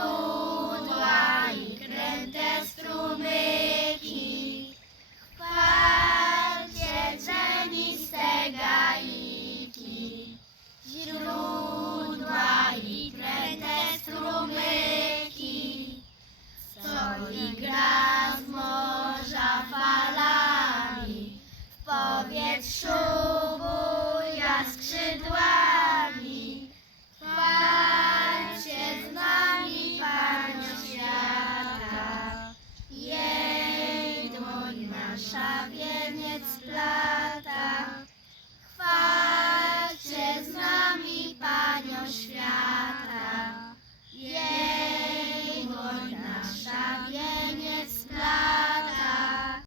pudła i kręte strumyki, palcie gaiki. Źródła i kręte strumyki, co i gra z morza falami, w powietrzu buja skrzydła. wieniec plan.